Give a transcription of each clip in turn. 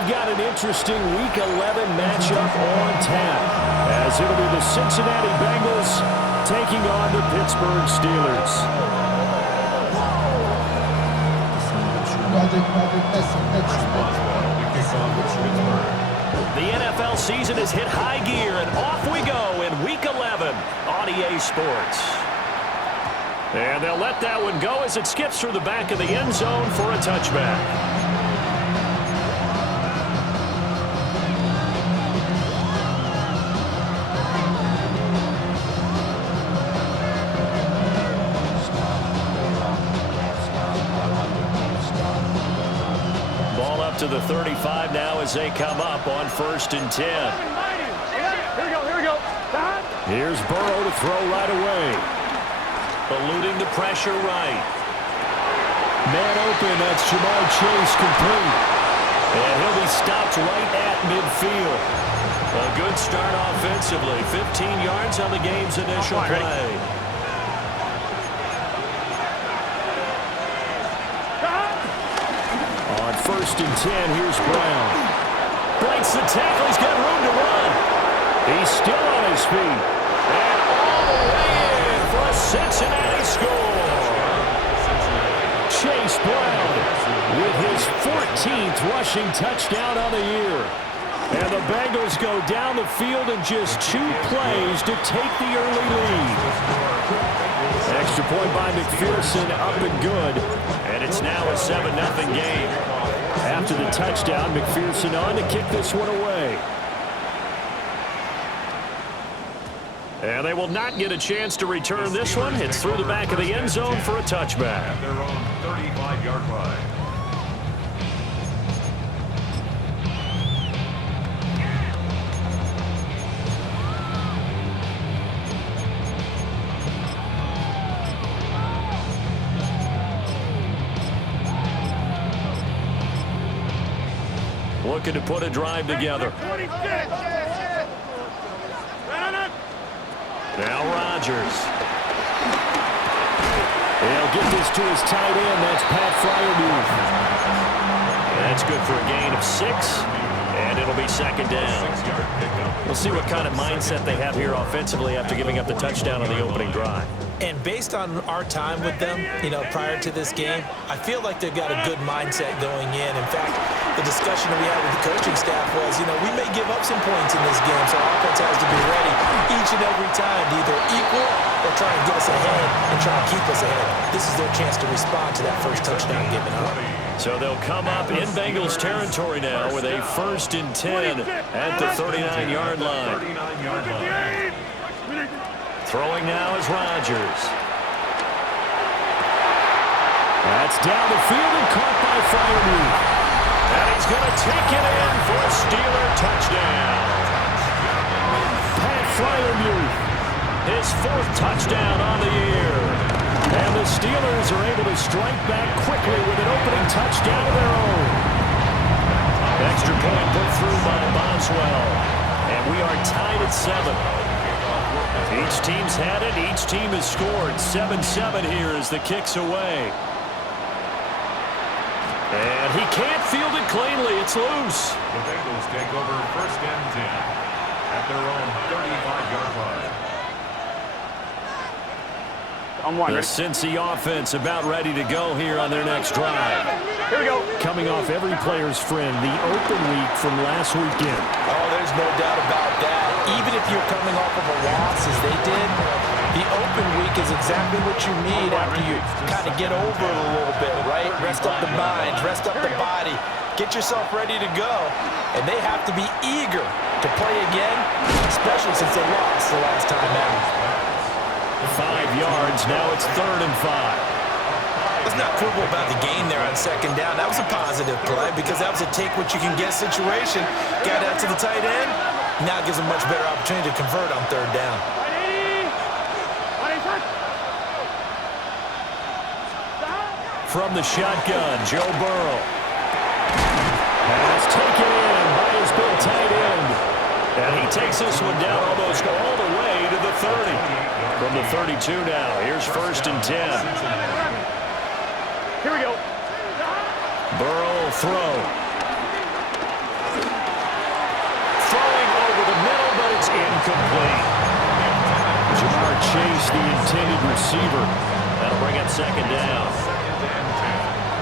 we've got an interesting Week 11 matchup on tap, as it'll be the Cincinnati Bengals taking on the Pittsburgh Steelers. The NFL season has hit high gear, and off we go in Week 11 on EA Sports. And they'll let that one go as it skips through the back of the end zone for a touchback. To the 35 now as they come up on 1st and 10. Here we go. Here's Burrow to throw right away. Eluding the pressure right. Man open, that's Jamar Chase complete. And he'll be stopped right at midfield. A good start offensively. 15 yards on the game's initial play. On 1st and 10, here's Brown. Breaks the tackle. He's got room to run. He's still on his feet. And all the way in for a Cincinnati score. Chase Brown with his 14th rushing touchdown on the year. And the Bengals go down the field in just 2 plays to take the early lead. Extra point by McPherson, up and good. And it's now a 7-0 game. After the touchdown, McPherson on to kick this one away. And they will not get a chance to return this one. It's through the back of the end zone for a touchback. At their own 35-yard line. Looking to put a drive together. Now Rodgers. He'll get this to his tight end. That's Pat Freiermuth. That's good for a gain of 6. And it'll be 2nd down. We'll see what kind of mindset they have here offensively after giving up the touchdown on the opening drive. And based on our time with them, prior to this game, I feel like they've got a good mindset going in. In fact, the discussion that we had with the coaching staff was, we may give up some points in this game, so our offense has to be ready each and every time to either equal or try and get us ahead and try and keep us ahead. This is their chance to respond to that first touchdown given up. So they'll come up in Bengals territory now with a 1st and 10 at the 39-yard line. Throwing now is Rodgers. That's down the field and caught by Freiermuth. And he's going to take it in for a Steeler touchdown. Pat Freiermuth, his 4th touchdown on the year. And the Steelers are able to strike back quickly with an opening touchdown of their own. Extra point put through by Boswell. And we are tied at 7. Each team's had it. Each team has scored. 7-7 here as the kick's away. And he can't field it cleanly. It's loose. The Bengals take over 1st and 10 at their own 35-yard line. The Cincy offense about ready to go here on their next drive. Here we go. Coming off every player's friend, the open week from last weekend. Oh, there's no doubt about that. Even if you're coming off of a loss as they did, the open week is exactly what you need after you kind of get over it a little bit, right? Rest up the mind, rest up the body, get yourself ready to go. And they have to be eager to play again, especially since they lost the last time out. 5 yards, now it's 3rd and 5. Let's not quibble about the game there on 2nd down. That was a positive play because that was a take-what-you-can-get situation. Got out to the tight end. Now gives them much better opportunity to convert on 3rd down. From the shotgun, Joe Burrow. Pass taken in by his big tight end. And he takes this one down almost all the way to the 30. From the 32 now, here's 1st and 10. Here we go. Burrow will throw. incomplete. Jamar Chase, the intended receiver. That'll bring up second down.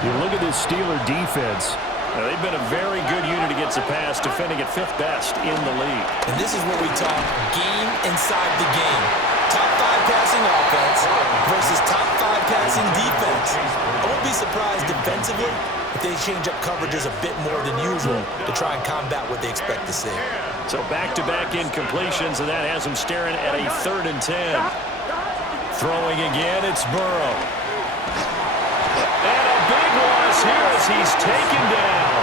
You look at this Steeler defense. They've been a very good unit against the pass, defending at 5th best in the league. And this is what we talk game inside the game. Top 5 passing offense versus top 5 passing defense. I won't be surprised defensively if they change up coverages a bit more than usual to try and combat what they expect to see. So back-to-back incompletions, and that has them staring at a 3rd and 10. Throwing again, it's Burrow. And a big loss here as he's taken down.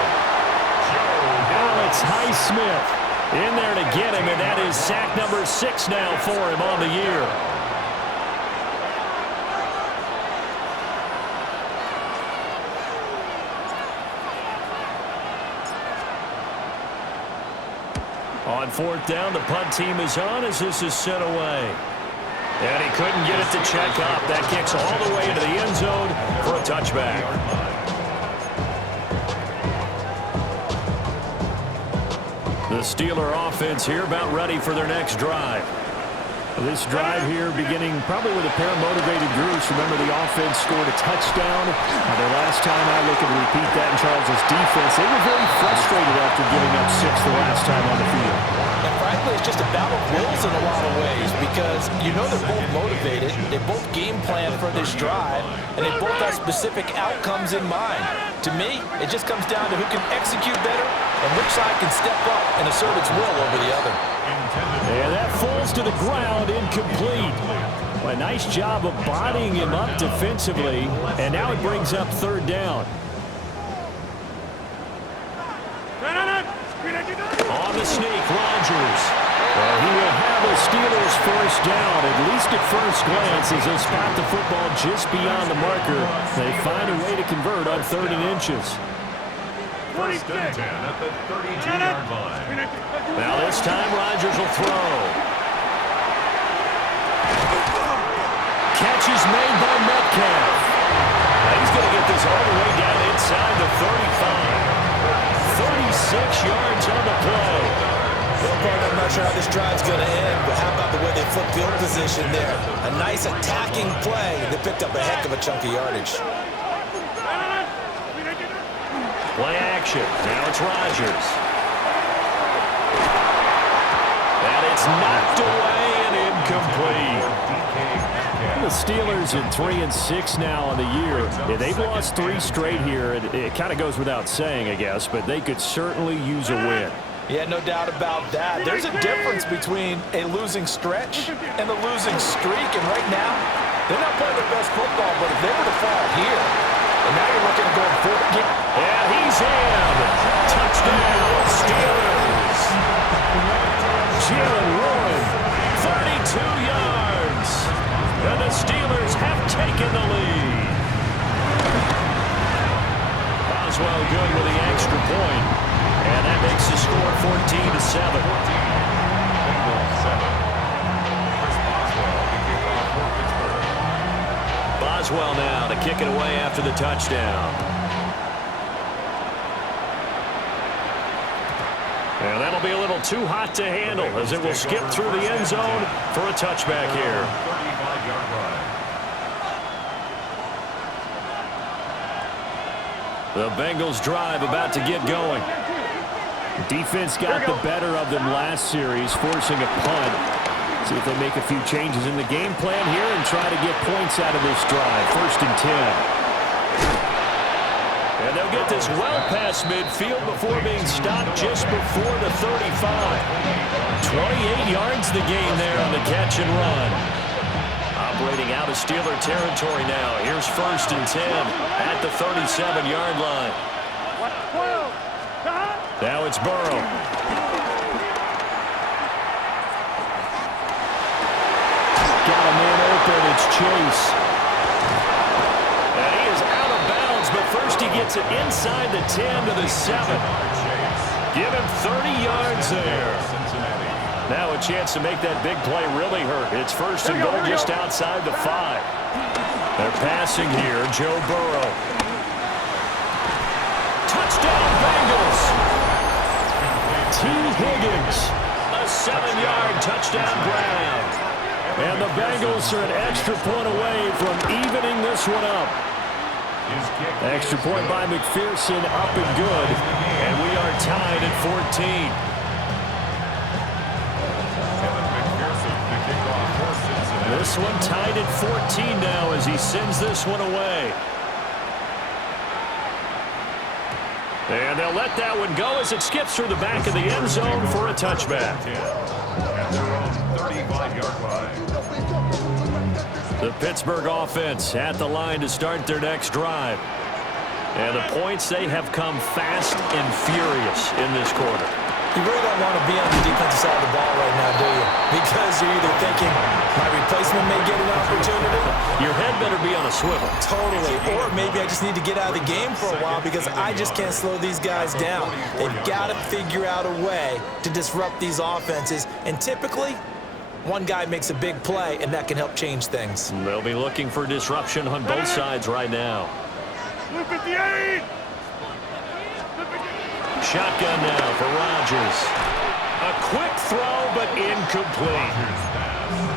Alex Highsmith in there to get him, and that is sack number 6 now for him on the year. On 4th down, the punt team is on as this is sent away. And he couldn't get it to check up. That kicks all the way into the end zone for a touchback. The Steeler offense here about ready for their next drive. This drive here beginning probably with a pair of motivated groups. Remember, the offense scored a touchdown. The last time I look and repeat that in Charles' defense, they were very frustrated after giving up 6 the last time on the field. And frankly, it's just a battle of wills in a lot of ways because you know they're both motivated, they both game plan for this drive, and they both have specific outcomes in mind. To me, it just comes down to who can execute better and which side can step up and assert its will over the other. And that falls to the ground, incomplete. A nice job of bodying him up defensively, and now it brings up 3rd down. On the sneak, Rodgers. Well, he will have the Steelers 1st down, at least at first glance, as they spot the football just beyond the marker. They find a way to convert on 3rd and inches. 1st and 10 at the 32-yard line. Now this time, Rodgers will throw. Catch is made by Metcalf. Now he's going to get this all the way down inside the 35. 36 yards on the play. Well, Bart, I'm not sure how this drive's going to end, but how about the way they flip field position there? A nice attacking play. They picked up a heck of a chunk of yardage. Play action. Now it's Rodgers. And it's knocked away and incomplete. The Steelers at 3-6 now on the year. Yeah, they've lost 3 straight here. It kind of goes without saying, I guess, but they could certainly use a win. Yeah, no doubt about that. There's a difference between a losing stretch and a losing streak, and right now, they're not playing their best football, but if they were to fall here, and now you're looking at going forward again. And he's in. Touchdown, Steelers. Jalen Warren, 32 yards. And the Steelers have taken the lead. Boswell good with the extra point. And that makes the score 14-7. Boswell now to kick it away after the touchdown. And that'll be a little too hot to handle as it will skip through the end zone for a touchback here. 35-yard line. The Bengals drive about to get going. Defense got the better of them last series, forcing a punt. See if they make a few changes in the game plan here and try to get points out of this drive. 1st and 10. And they'll get this well past midfield before being stopped just before the 35. 28 yards the gain there on the catch and run. Operating out of Steeler territory now. Here's 1st and 10 at the 37-yard line. Now it's Burrow. Got a man open. It's Chase. And he is out of bounds, but first he gets it inside the 10 to the 7. Give him 30 yards there. Now a chance to make that big play really hurt. It's 1st and goal just outside the 5. They're passing here. Joe Burrow. Touchdown Bengals. T. Higgins, a 7-yard touchdown grab. And the Bengals are an extra point away from evening this one up. Extra point by McPherson, up and good. And we are tied at 14. This one tied at 14 now as he sends this one away. And they'll let that one go as it skips through the back of the end zone for a touchback. At their own 35-yard line. The Pittsburgh offense at the line to start their next drive. And the points, they have come fast and furious in this quarter. You really don't want to be on the defensive side of the ball right now, do you? Because you're either thinking, my replacement may get an opportunity. Your head better be on a swivel. Totally. Or maybe I just need to get out of the game for a while because I just can't slow these guys down. They've got to figure out a way to disrupt these offenses. And typically, one guy makes a big play, and that can help change things. They'll be looking for disruption on both sides right now. Blue 58. Shotgun now for Rodgers. A quick throw, but incomplete.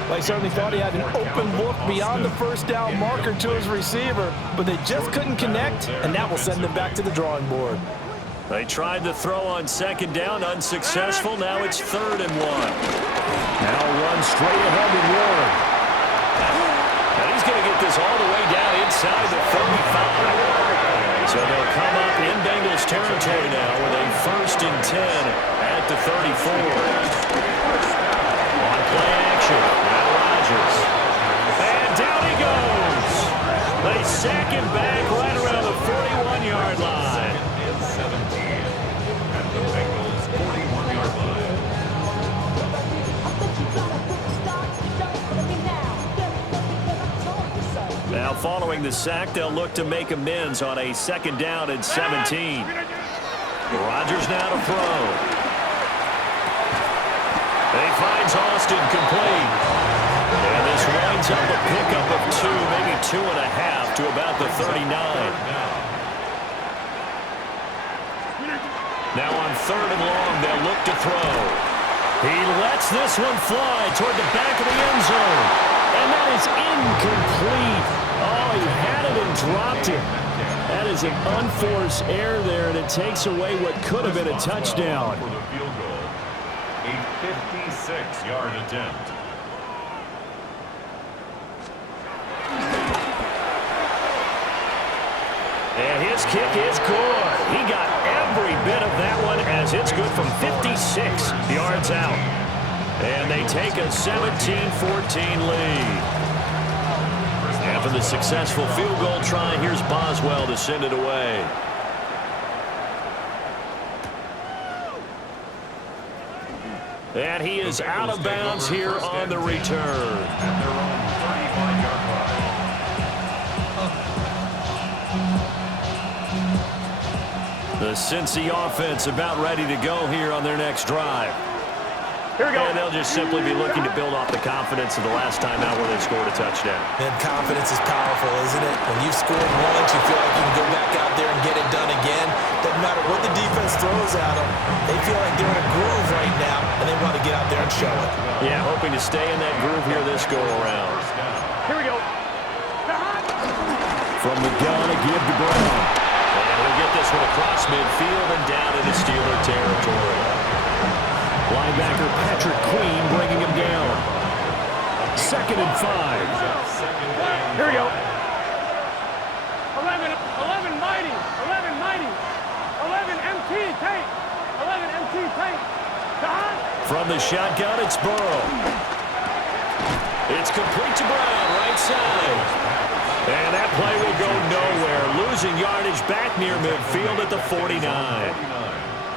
Well, he certainly thought he had an open look beyond the first down marker to his receiver, but they just couldn't connect, and that will send them back to the drawing board. They tried to throw on second down, unsuccessful. Now it's 3rd and 1. Now run straight ahead to Ward. And he's going to get this all the way down inside the 35. So they'll come up in Bengals territory now with a 1st and 10 at the 34. On play action, now Rodgers. And down he goes. They sack him back right around the 41-yard line. 17 at the Bengals 41-yard line. Now following the sack, they'll look to make amends on a 2nd down and 17. Rodgers now to throw. He finds Austin complete. And this winds up a pickup of 2, maybe 2.5 to about the 39. Now on 3rd and long, they'll look to throw. He lets this one fly toward the back of the end zone. And that is incomplete. Oh, he had it and dropped it. That is an unforced error there, and it takes away what could have been a touchdown. For the field goal, a 56-yard attempt. And his kick is good. He got every bit of that one as it's good from 56 yards out. And they take a 17-14 lead. After the successful field goal try, here's Boswell to send it away. And he is out of bounds here on the return. At their own 35-yard line. The Cincy offense about ready to go here on their next drive. Here we go. And they'll just simply be looking to build off the confidence of the last time out where they scored a touchdown. And confidence is powerful, isn't it? When you've scored once, you feel like you can go back out there and get it done again. Doesn't matter what the defense throws at them. They feel like they're in a groove right now, and they want to get out there and show it. Yeah, hoping to stay in that groove here this go-around. Here we go. From the gun, a give to Brown. And he'll get this one across midfield and down into Steeler territory. Linebacker Patrick Queen bringing him down. 2nd and 5. Here we go. 11 mighty. 11 mighty. 11 MT tank. 11 MT tank. From the shotgun, it's Burrow. It's complete to Brown, right side. And that play will go nowhere. Losing yardage back near midfield at the 49.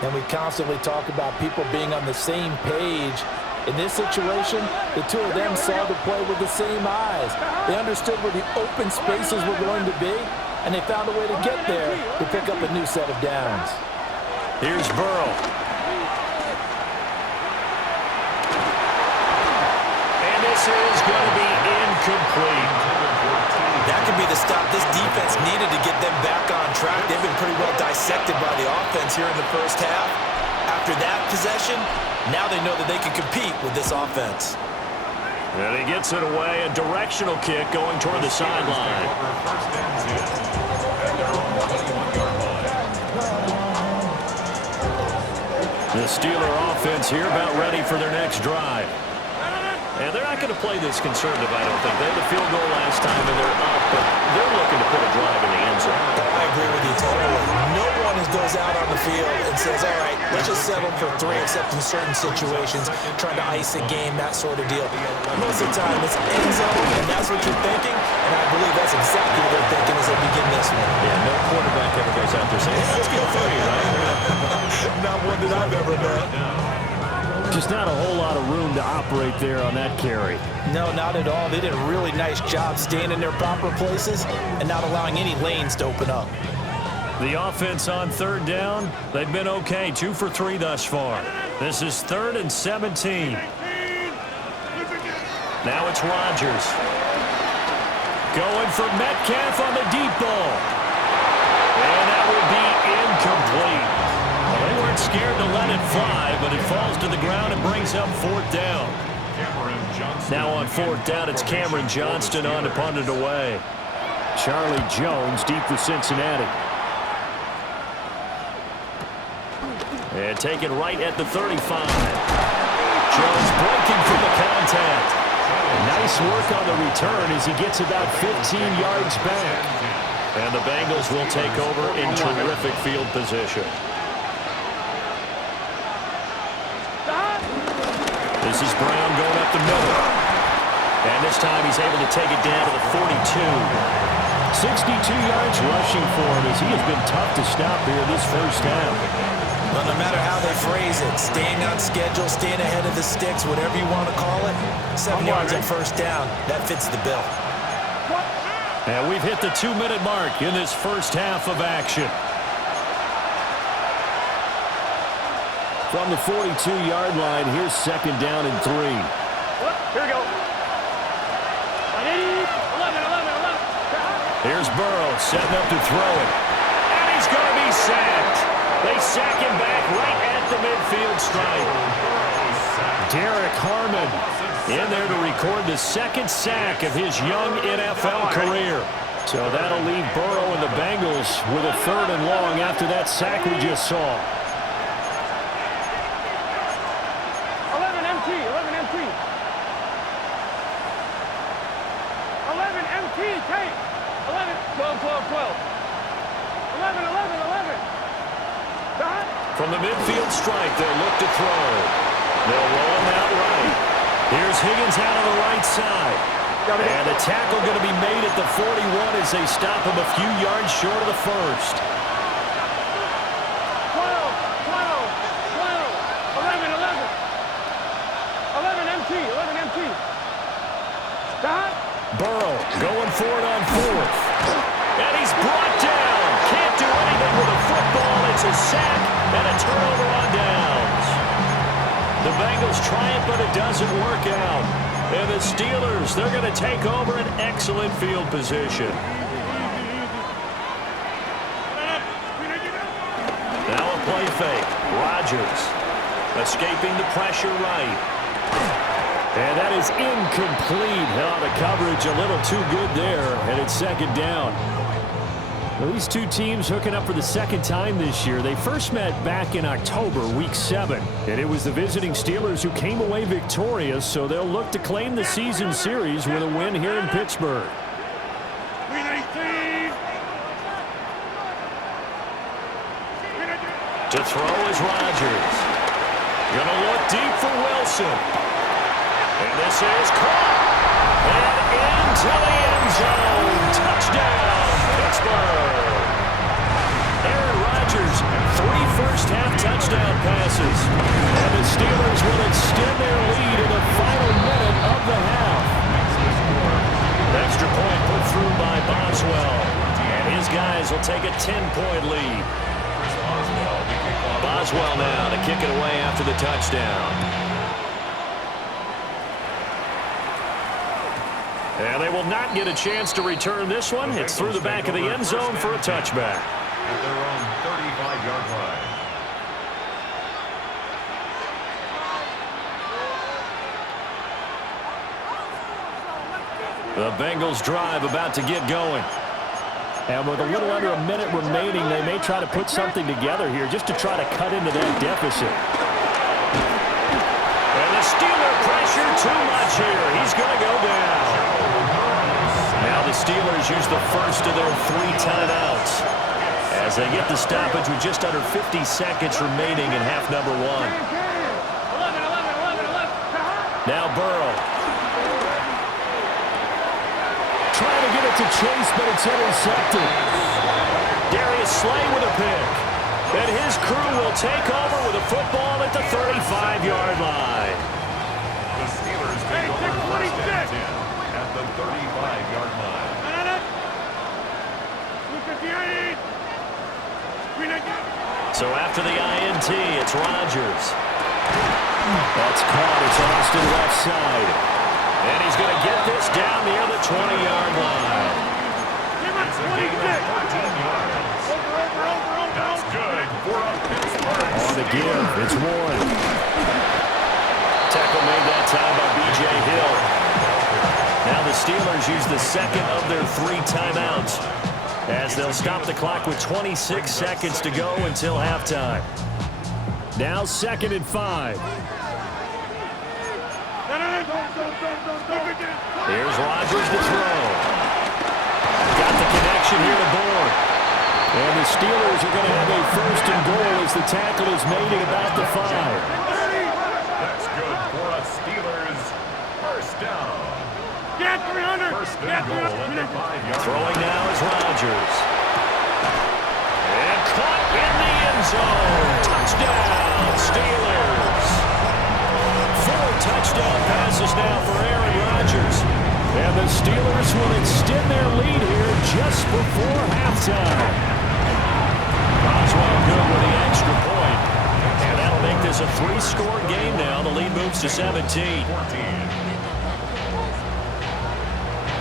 And we constantly talk about people being on the same page. In this situation, the two of them saw the play with the same eyes. They understood where the open spaces were going to be, and they found a way to get there to pick up a new set of downs. Here's Burrow. And this is going to be incomplete. That could be the stop this defense needed to get them back on track. They've been pretty well dissected by the offense here in the first half. After that possession, now they know that they can compete with this offense. And he gets it away, a directional kick going toward the sideline. First and 10 at their own 21-yard line. The Steeler offense here about ready for their next drive. And they're not going to play this conservative, I don't think. They had the field goal last time, and they're up, but they're looking to put a drive in the end zone. I agree with you totally. No one goes out on the field and says, all right, let's just settle for 3, except in certain situations, trying to ice a game, that sort of deal. Most of the time, it's end zone, and that's what you're thinking, and I believe that's exactly what they're thinking as they begin this one. Yeah, no quarterback ever goes out there saying, hey, let's go 3, right? Not one that I've ever met. Just not a whole lot of room to operate there on that carry. No, not at all. They did a really nice job staying in their proper places and not allowing any lanes to open up. The offense on third down, they've been okay. 2 for 3 thus far. This is 3rd and 17. Now it's Rodgers. Going for Metcalf on the deep ball. And that will be incomplete. Well, they weren't scared to let it fly, but it falls to the ground and brings up 4th down. Now on 4th down, it's Cameron Johnston on to punt it away. Charlie Jones deep to Cincinnati. And taken right at the 35. Jones breaking from the contact. Nice work on the return as he gets about 15 yards back. And the Bengals will take over in terrific field position. This is Brown going up the middle. And this time he's able to take it down to the 42. 62 yards rushing for him as he has been tough to stop here this first half. Well, no matter how they phrase it, staying on schedule, staying ahead of the sticks, whatever you want to call it, 7 yards at first down, that fits the bill. And we've hit the 2-minute mark in this first half of action. From the 42-yard line, here's 2nd down and 3. Here we go. 11. Here's Burrow setting up to throw it. And he's going to be sacked. They sack him back right at the midfield stripe. Derek Harmon in there to record the 2nd sack of his young NFL career. So that'll leave Burrow and the Bengals with a 3rd and long after that sack we just saw. 11 MT. 11 MT, tape. 11, 12. 11. From the midfield stripe, they'll look to throw. They'll roll him out right. Here's Higgins out on the right side. And the tackle going to be made at the 41 as they stop him a few yards short of the first. 11 MT. Stop. Burrow going for it on 4th. And he's brought down. Can't do anything with a football. It's a sack and a turnover on downs. The Bengals try it, but it doesn't work out. And the Steelers, they're going to take over an excellent field position. Now a play fake. Rodgers escaping the pressure right. And that is incomplete. The coverage a little too good there, and it's 2nd down. Well, these two teams hooking up for the 2nd time this year. They first met back in October, Week 7. And it was the visiting Steelers who came away victorious, so they'll look to claim the season series with a win here in Pittsburgh. To throw is Rodgers. Gonna look deep for Wilson. And this is caught. And into the end zone. Touchdown, Pittsburgh. Aaron Rodgers, 3 first-half touchdown passes. And the Steelers will extend their lead in the final minute of the half. Extra point put through by Boswell. And his guys will take a 10-point lead. Boswell now to kick it away after the touchdown. And they will not get a chance to return this one. It's through the back of the end zone for a touchback. At their own 35-yard line. The Bengals drive about to get going. And with a little under a minute remaining, they may try to put something together here just to try to cut into that deficit. And the Steeler pressure too much here. He's going to go down. Now the Steelers use the first of their 3 timeouts as they get the stoppage with just under 50 seconds remaining in half number 1. Now Burrow. Trying to get it to Chase, but it's intercepted. Darius Slay with a pick. And his crew will take over with a football at the 35-yard line. The Steelers take over first and 10 at the 35-yard line. So after the INT, it's Rodgers. That's caught. It's Austin left side. And he's going to get this down near the 20-yard line. It's a gain of 13 yards. That's good for a Pittsburgh. On the give, it's Warren. Tackle made that time by B.J. Hill. Now the Steelers use the second of their 3 timeouts as they'll stop the clock with 26 seconds to go until halftime. Now 2nd and 5. Here's Rodgers to throw. Got the connection here to Bourne. And the Steelers are going to have a 1st and goal as the tackle is made at about the 5. That's good for a Steelers first down. Get 300. First and goal at the 5-yard Throwing line. now is Rodgers. And caught in the end zone. Touchdown, Steelers. 4 touchdown passes now for Aaron Rodgers. And the Steelers will extend their lead here just before halftime. Boswell good with the extra point. And that'll make this a 3-score game now. The lead moves to 17.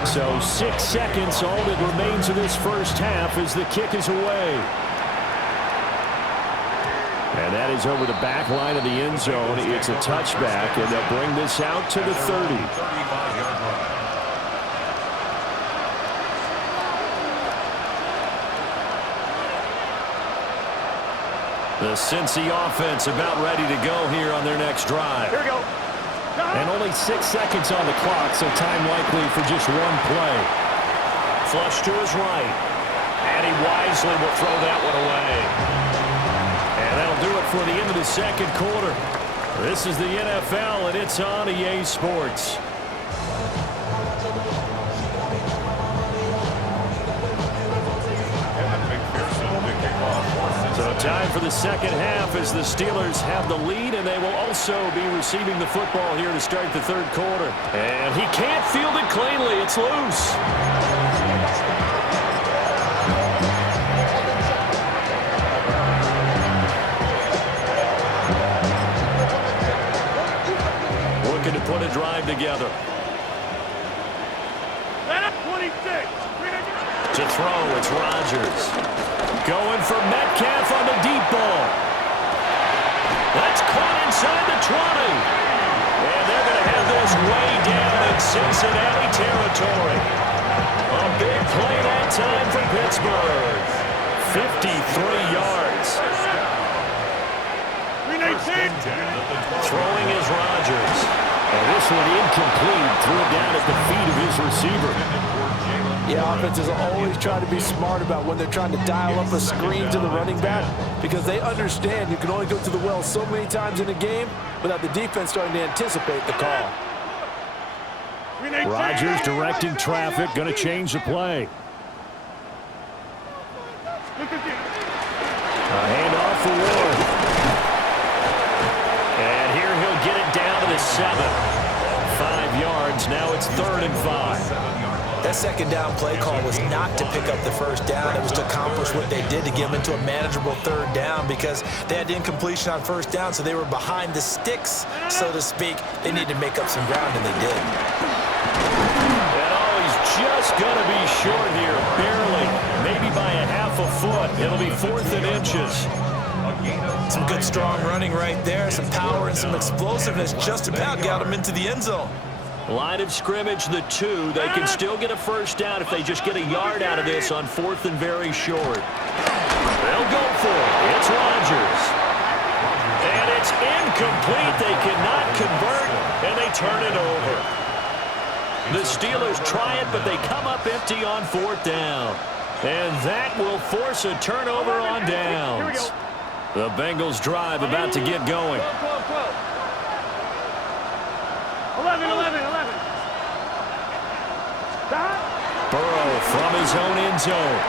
So 6 seconds, all that remains of this first half as the kick is away. And that is over the back line of the end zone. It's a touchback, and they'll bring this out to the 30. 35-yard line. The Cincy offense about ready to go here on their next drive. Here we go. And only 6 seconds on the clock, so time likely for just 1 play. Flush to his right. And he wisely will throw that one away. And that'll do it for the end of the 2nd quarter. This is the NFL, and it's on EA Sports. So time for the 2nd half as the Steelers have the lead, and they will also be receiving the football here to start the 3rd quarter. And he can't field it cleanly. It's loose. Looking to put a drive together. Let up 26. To throw, it's Rodgers. Going for Metcalf on the deep ball. That's caught inside the 20. And they're going to have this way down in Cincinnati territory. A big play that time for Pittsburgh. 53 yards. Throwing is Rodgers. And this one incomplete. Threw it down at the feet of his receiver. Yeah, offenses always try to be smart about when they're trying to dial up a screen to the running back because they understand you can only go to the well so many times in a game without the defense starting to anticipate the call. Rodgers directing traffic, going to change the play. A handoff for Ward. And here he'll get it down to the 7. 5 yards, now it's 3rd and 5. That 2nd down play call was not to pick up the 1st down. It was to accomplish what they did to get them into a manageable 3rd down because they had incompletion on 1st down, so they were behind the sticks, so to speak. They needed to make up some ground, and they did. And he's just going to be short here, barely, maybe by a half a foot. It'll be 4th and inches. Some good, strong running right there, some power and some explosiveness just about got him into the end zone. Line of scrimmage, the 2. They can still get a first down if they just get a yard out of this on 4th and very short. They'll go for it. It's Rodgers. And it's incomplete. They cannot convert, and they turn it over. The Steelers try it, but they come up empty on 4th down. And that will force a turnover on downs. The Bengals drive about to get going. 11. Burrow from his own end zone.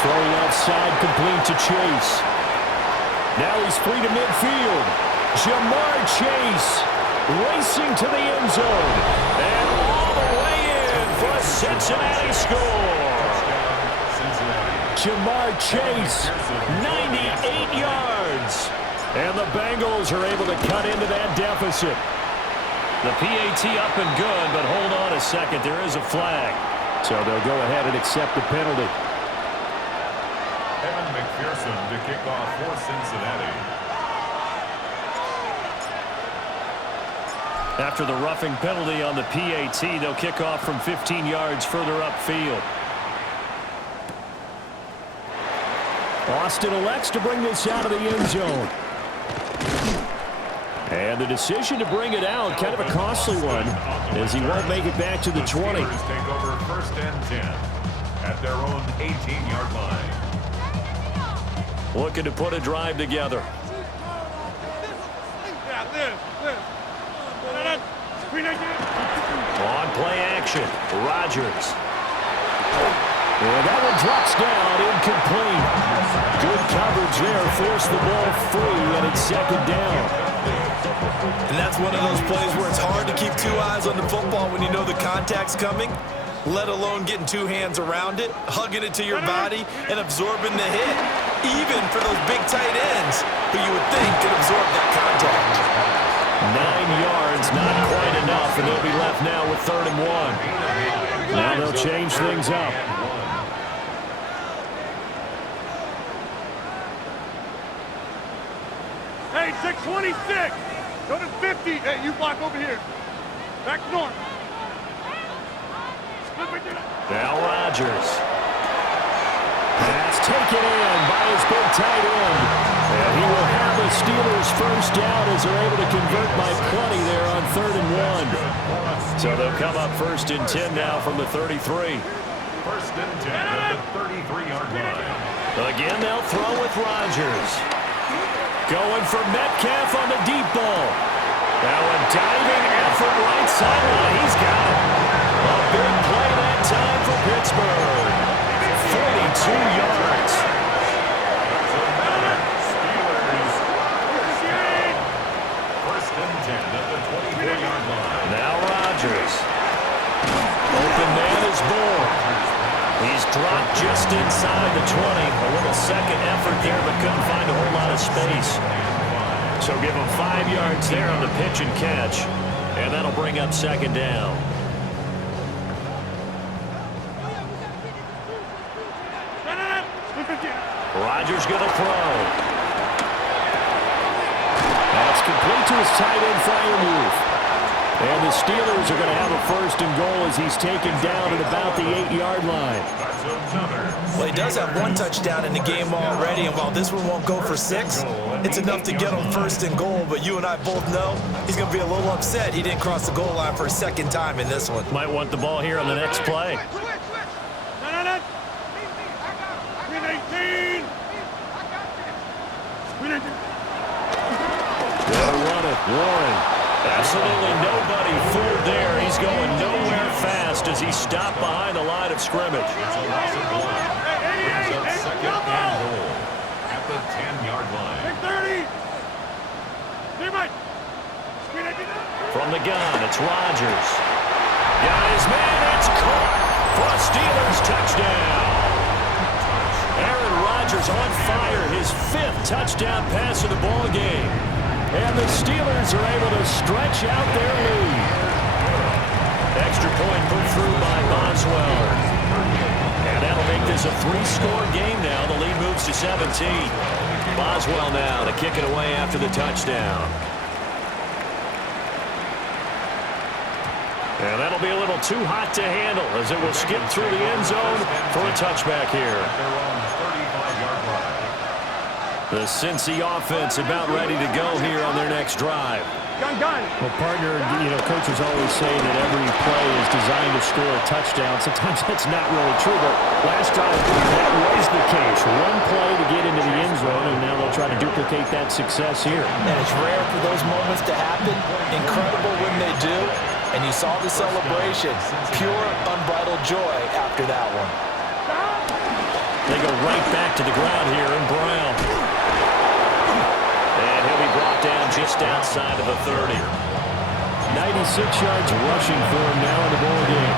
Throwing outside, complete to Chase. Now he's free to midfield. Jamar Chase racing to the end zone. And all the way in for a Cincinnati score. Jamar Chase, 98 yards. And the Bengals are able to cut into that deficit. The PAT up and good, but hold on a second. There is a flag. So they'll go ahead and accept the penalty. Evan McPherson to kick off for Cincinnati. After the roughing penalty on the PAT, they'll kick off from 15 yards further upfield. Austin elects to bring this out of the end zone. And the decision to bring it out, kind of a costly one, as he won't make it back to the 20. Steelers take over 1st and 10 at their own 18-yard line. Looking to put a drive together. On play action, Rodgers. And that one drops down, incomplete. Good coverage there, forced the ball free, and it's 2nd down. And that's one of those plays where it's hard to keep 2 eyes on the football when you know the contact's coming, let alone getting 2 hands around it, hugging it to your body, and absorbing the hit, even for those big tight ends who you would think could absorb that contact. 9 yards, not quite enough, and they'll be left now with 3rd and 1. Now they'll change things up. Hey, 626. Go to 50. Hey, you block over here. Back north. Now Rodgers. That's taken in by his big tight end. And he will have the Steelers first down as they're able to convert by plenty there on 3rd and 1. So they'll come up 1st and 10 now from the 33. 1st and 10 at the 33-yard line. Again, they'll throw with Rodgers. Going for Metcalf on the deep ball. Now a diving effort right sideline. He's got it. A big play that time for Pittsburgh. 42 yards. Steelers. 1st and 10 at the 24-yard line. Now Rodgers. Open man is Bull. He's dropped just inside the 20. A little second effort there, but couldn't find a whole lot of space. So give him 5 yards there on the pitch and catch. And that'll bring up 2nd down. Rodgers going to throw. That's complete to his tight end, Freiermuth. And the Steelers are going to have a 1st and goal as he's taken down at about the 8-yard line. Well, he does have 1 touchdown in the game already, and while this one won't go for 6, it's enough to get him 1st and goal. But you and I both know he's going to be a little upset he didn't cross the goal line for a 2nd time in this one. Might want the ball here on the next play. 319. They'll run it. Warren. Absolutely nobody fooled there. He's going nowhere fast as he stopped behind the line of scrimmage. It's a loss of 1. Brings up 2nd and goal at the 10-yard line. 30. From the gun, it's Rodgers. Got his man. It's caught for a Steelers touchdown. Aaron Rodgers on fire. His 5th touchdown pass of the ball game. And the Steelers are able to stretch out their lead. Extra point put through by Boswell. And that'll make this a 3-score game now. The lead moves to 17. Boswell now to kick it away after the touchdown. And that'll be a little too hot to handle as it will skip through the end zone for a touchback here. At their own 35-yard line. The Cincy offense about ready to go here on their next drive. Gun. Well, partner, coaches always say that every play is designed to score a touchdown. Sometimes that's not really true, but last drive, that was the case. One play to get into the end zone, and now they'll try to duplicate that success here. And it's rare for those moments to happen. Incredible when they do. And you saw the celebration. Pure, unbridled joy after that one. They go right back to the ground here in Brown. And he'll be brought down just outside of the 30. 96 yards rushing for him now in the ball game.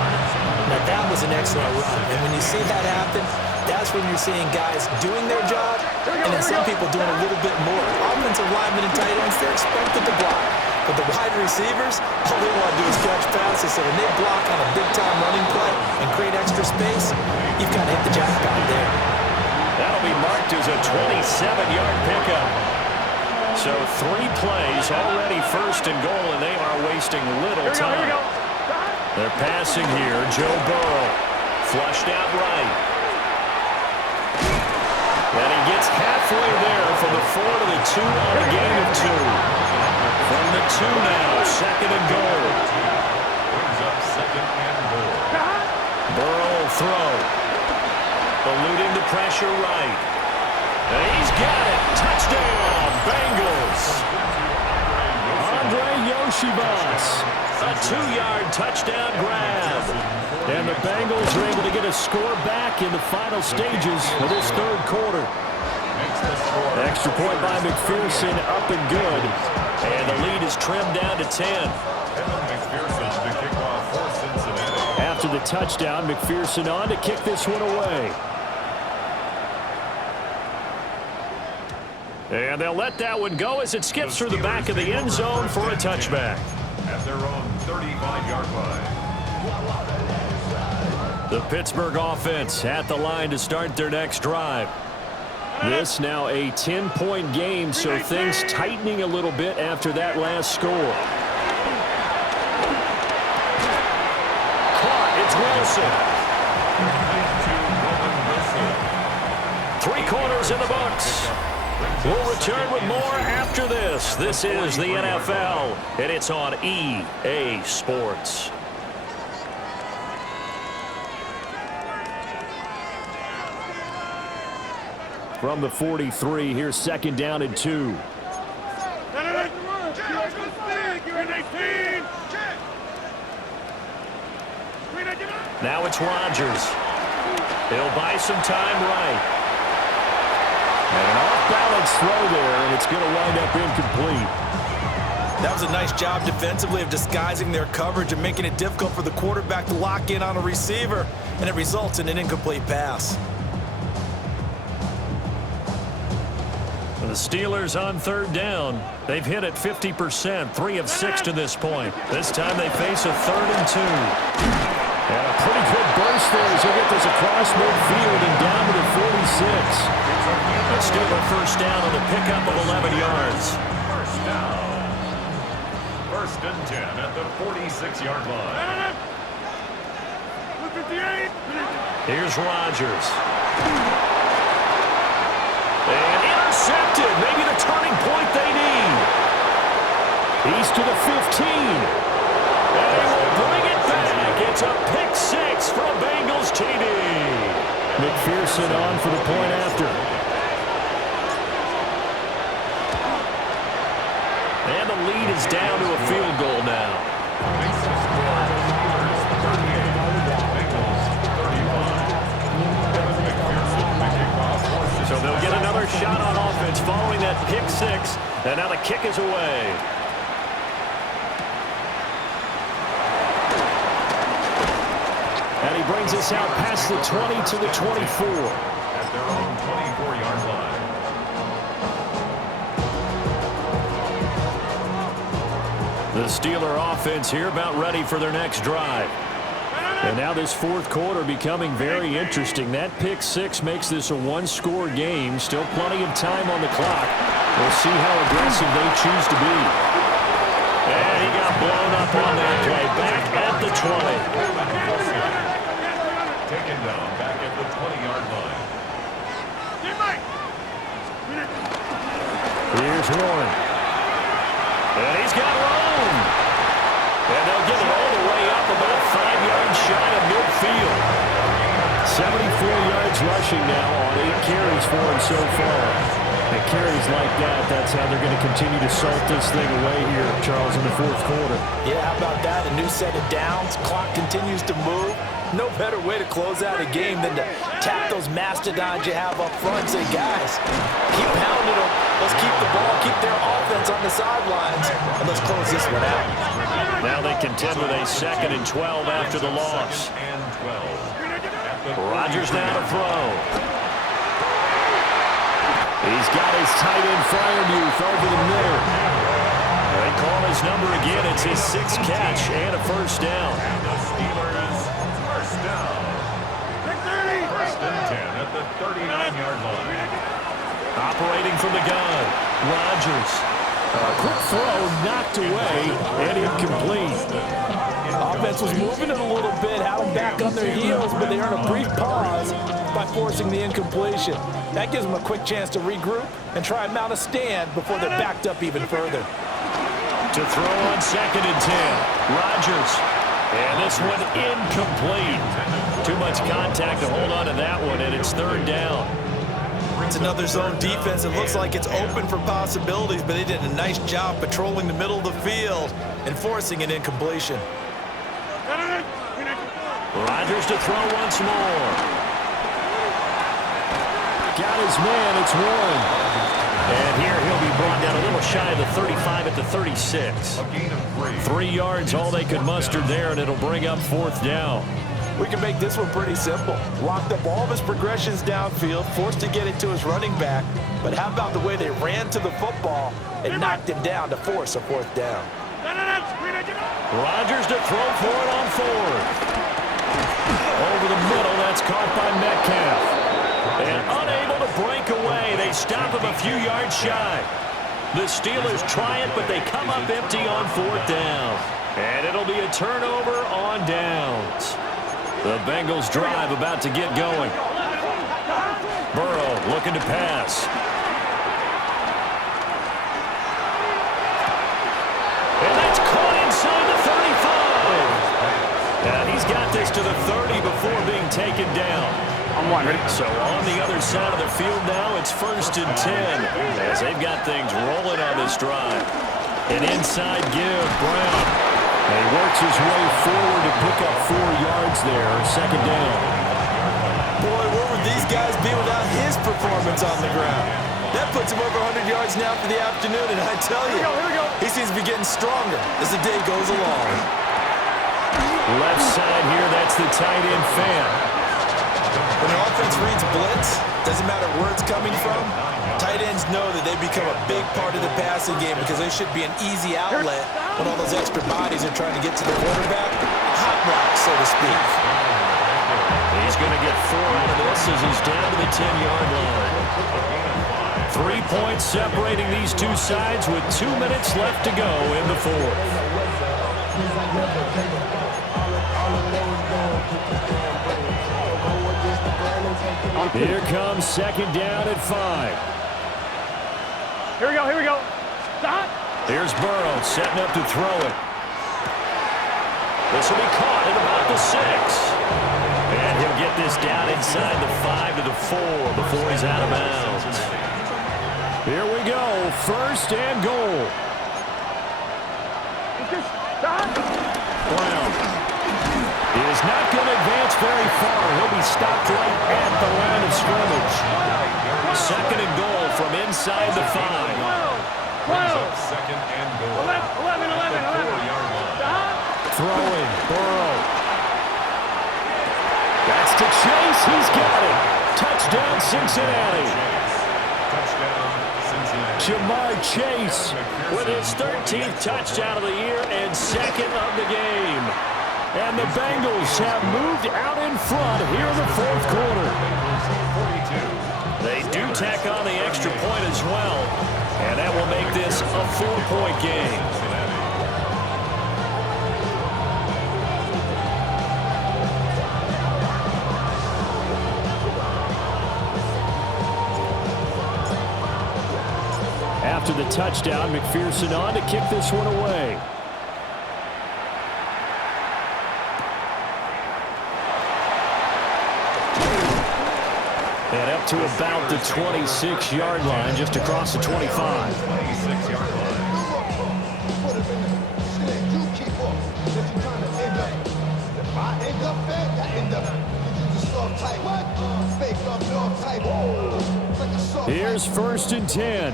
Now, that was an excellent run. And when you see that happen, that's when you're seeing guys doing their job, and then some people doing a little bit more. Offensive linemen and tight ends, they're expected to block. But the wide receivers, all they want to do is catch passes. So when they block on a big-time running play and create extra space, you've got to hit the jackpot there. That'll be marked as a 27-yard pickup. So 3 plays, already first and goal, and they are wasting little time. They're passing here. Joe Burrow flushed out right. And he gets halfway there from the 4 to the 2 on a gain of 2. From the 2 now, second and goal. Brings up second and goal. Burrow will throw. Eluding the pressure right. And he's got it. Touchdown, Bengals. Andre Yoshibas. A 2-yard touchdown grab. And the Bengals are able to get a score back in the final stages of this third quarter. Extra point by McPherson, up and good. And the lead is trimmed down to 10. Evan McPherson to kick off for Cincinnati. After the touchdown, McPherson on to kick this one away. And they'll let that one go as it skips through the back of the end zone for a touchback. At their own 35-yard line. The Pittsburgh offense at the line to start their next drive. This now a 10-point game, so things tightening a little bit after that last score. Caught, it's Wilson. 3 quarters in the books. We'll return with more after this. This is the NFL, and it's on EA Sports. From the 43, here's second down and 2. Now it's Rodgers. He'll buy some time right. And an off-balance throw there, and it's going to wind up incomplete. That was a nice job defensively of disguising their coverage and making it difficult for the quarterback to lock in on a receiver, and it results in an incomplete pass. The Steelers on third down. They've hit it 50%, 3 of 6 to this point. This time they face a 3rd and 2. And a pretty good burst there as they get this across midfield and down to the 46. The Steelers first down on the pickup of 11 yards. First down. First and 10 at the 46-yard line. Here's Rodgers. And intercepted. Maybe the turning point they need. He's to the 15. And he will bring it back. It's a pick 6 for a Bengals TD. McPherson on for the point after. And the lead is down to a field goal now. Makes the score Steelers 38, Bengals 35. Evan McPherson to kick off for Cincinnati. So they'll get another shot on offense following that pick 6. And now the kick is away. And he brings us out past the 20 to the 24. At their own 24-yard line. The Steeler offense here about ready for their next drive. And now this fourth quarter becoming very interesting. That pick 6 makes this a 1-score game. Still plenty of time on the clock. We'll see how aggressive they choose to be. And he got blown up on that play. Back at the Taken down back at the 20-yard line. Here's Warren. And he's got room. And they'll get it all the way up about 5 yards shy of midfield. 74 yards rushing now on 8 carries for him so far. And carries like that, that's how they're going to continue to salt this thing away here, Charles, in the fourth quarter. Yeah, how about that? A new set of downs. Clock continues to move. No better way to close out a game than to tap those mastodons you have up front and say, guys, keep pounding them. Let's keep the ball, keep their offense on the sidelines, and let's close this one out. Now they contend with a 2nd and 12 after the loss. Rodgers now to throw. He's got his tight end Freiermuth over the middle. They call his number again. It's his 6th catch and a first down. And the Steelers first down. First and 10 at the 39-yard line. Operating from the gun, Rodgers. Quick throw, knocked away, and incomplete. Offense was moving it a little bit, had them back on their heels, but they earned a brief pause by forcing the incompletion. That gives them a quick chance to regroup and try and mount a stand before they're backed up even further. To throw on 2nd and 10, Rodgers. And this one incomplete. Too much contact to hold on to that one, and it's 3rd down. It's another zone defense. It looks like it's open for possibilities, but they did a nice job patrolling the middle of the field and forcing an incompletion. Rodgers to throw once more. Got his man, it's Warren. And here he'll be brought down a little shy of the 35 at the 36. A gain of 3. 3 yards, all they could muster there, and it'll bring up 4th down. We can make this one pretty simple. Locked up all of his progressions downfield, forced to get it to his running back. But how about the way they ran to the football and knocked him down to force a 4th down? Rodgers to throw for it on 4th. Over the middle, that's caught by Metcalf. And unable to break away, they stop him a few yards shy. The Steelers try it, but they come up empty on 4th down. And it'll be a turnover on downs. The Bengals drive about to get going. Burrow looking to pass. And that's caught inside the 35. And he's got this to the 30 before being taken down. I'm one, ready? So on the other side of the field now, it's 1st and 10 as they've got things rolling on this drive. An inside give, Brown. And he works his way forward to pick up 4 yards there, 2nd down. Boy, where would these guys be without his performance on the ground? That puts him over 100 yards now for the afternoon, and I tell you, he seems to be getting stronger as the day goes along. Left side here, that's the tight end Fan. When the offense reads blitz, doesn't matter where it's coming from, tight ends know that they become a big part of the passing game because they should be an easy outlet when all those extra bodies are trying to get to the quarterback. A hot rock, so to speak. He's going to get 4 out of this as he's down to the 10-yard line. 3 points separating these two sides with 2 minutes left to go in the 4th. Here comes 2nd down at 5. Here we go. Stop. Here's Burrow setting up to throw it. This will be caught at about the 6. And he'll get this down inside the 5 to the 4 before he's out of bounds. Here we go, 1st and goal. Brown is not going to advance very far. He'll be stopped right at the line of scrimmage. 2nd and goal from inside the 5. 2nd and goal. 11. 4-yard line. Throwing, Burrow. That's to Chase. He's got it. Touchdown, Cincinnati. Touchdown, Cincinnati. Jamar Chase with his 13th touchdown of the year and 2nd of the game. And the Bengals have moved out in front here in the 4th quarter. They do tack on the extra point as well, and that will make this a 4-point game. touchdown. McPherson on to kick this one away. And up to about the 26-yard line, just across the 25. 26-yard line. Here's 1st and 10.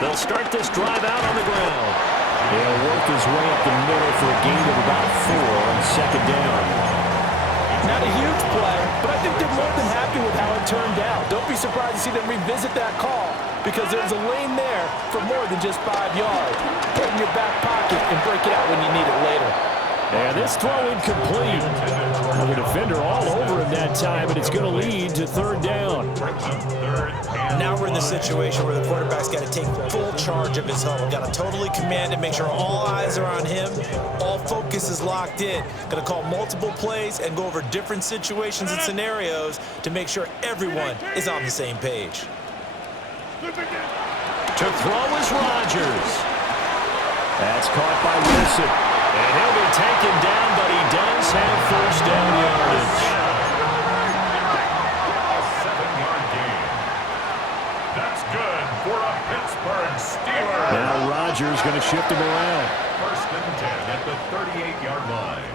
They'll start this drive out on the ground. He'll work his way up the middle for a gain of about 4 on 2nd down. Not a huge play, but I think they're more than happy with how it turned out. Don't be surprised to see them revisit that call because there's a lane there for more than just 5 yards. Put it in your back pocket and break it out when you need it later. And this throw incomplete. The defender all over him that time, and it's going to lead to 3rd down. Now we're in the situation where the quarterback's got to take full charge of his home. Got to totally command it, make sure all eyes are on him. All focus is locked in. Going to call multiple plays and go over different situations and scenarios to make sure everyone is on the same page. To throw is Rodgers. That's caught by Wilson. And he'll be taken down, but he does have 1st down yardage. A 7-yard gain. That's good for a Pittsburgh Steelers. Now Rodgers going to shift him around. 1st and 10 at the 38-yard line.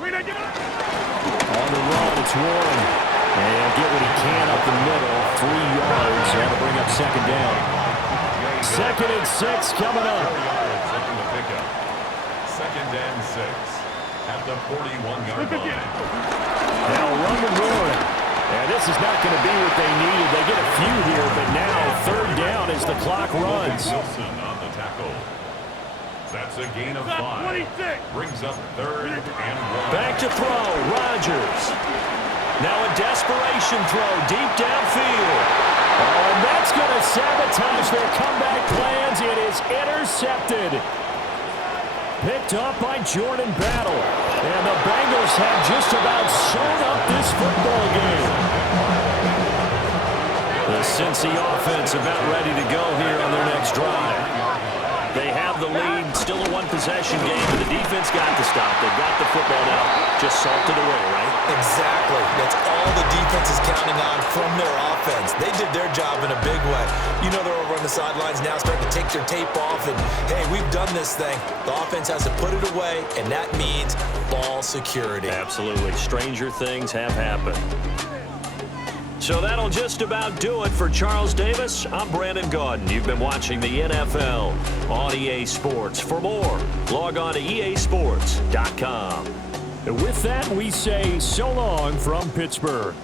On the run, it's Warren. And he'll get what he can up the middle. 3 yards. That'll bring up 2nd down. 2nd and 6 coming up. 2nd and 6 at the 41-yard line. Now run the Warren. And this is not going to be what they needed. They get a few here, but now 3rd down as the clock runs. Wilson on the tackle. That's a gain of 5. Brings up 3rd and 1. Back to throw. Rodgers. Now a desperation throw deep downfield. Oh, and that's going to sabotage their comeback plans. It is intercepted. Picked up by Jordan Battle. And the Bengals have just about sewn up this football game. The Cincy offense about ready to go here on their next drive. They have the lead, still a one-possession game, but the defense got the stop. They've got the football now, just salted away, right? Exactly. That's all the defense is counting on from their offense. They did their job in a big way. You know they're over on the sidelines now starting to take their tape off, and, hey, we've done this thing. The offense has to put it away, and that means ball security. Absolutely. Stranger things have happened. So that'll just about do it for Charles Davis. I'm Brandon Gaudin. You've been watching the NFL on EA Sports. For more, log on to easports.com. And with that, we say so long from Pittsburgh.